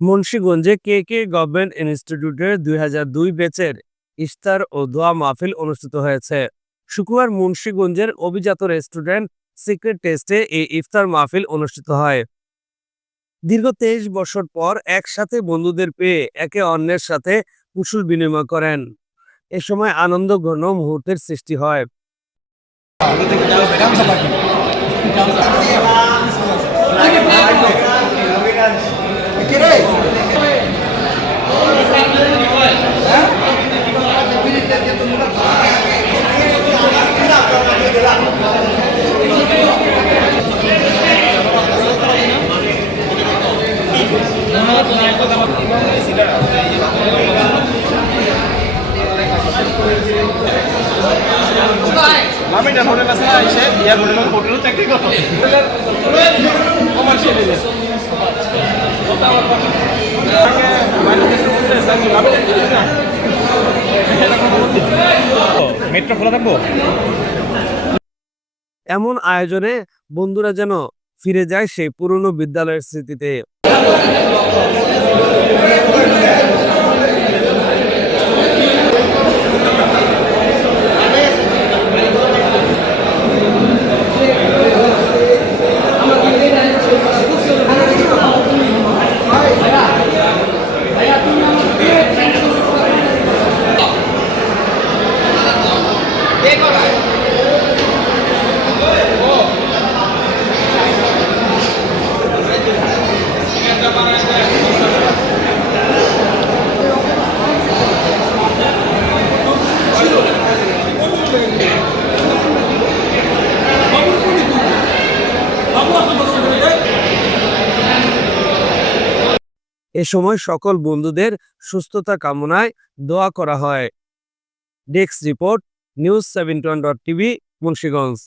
মুন্সিগঞ্জে কে কে government ইনস্টিটিউটের দুই হাজার দুই ব্যাচের ইফতার ও দোয়া মাহফিল অনুষ্ঠিত হয়েছে। শুক্রবার মুন্সীগঞ্জের অভিজাত রেস্টুরেন্ট সিক্রেট টেস্টে এই ইফতার মাহফিল অনুষ্ঠিত হয়। দীর্ঘ তেইশ বছর পর একসাথে বন্ধুদের পেয়ে একে অন্যের সাথে কুশল বিনিময় করেন। এ সময় আনন্দ ঘন মুহূর্তের সৃষ্টি হয়। আমি না হোটেল আছে না এসে ইয়ার হোটেল হোটেল চাকরি করো কমার্শিয়াল মেট্রো খোলা থাকব? এমন আয়োজনে বন্ধুরা যেন ফিরে যায় সেই পুরনো বিদ্যালয়ের স্মৃতিতে। এ সময় সকল বন্ধুদের সুস্থতা কামনায় দোয়া করা হয়। Desk report, news seven one dot TV, Munshiganj.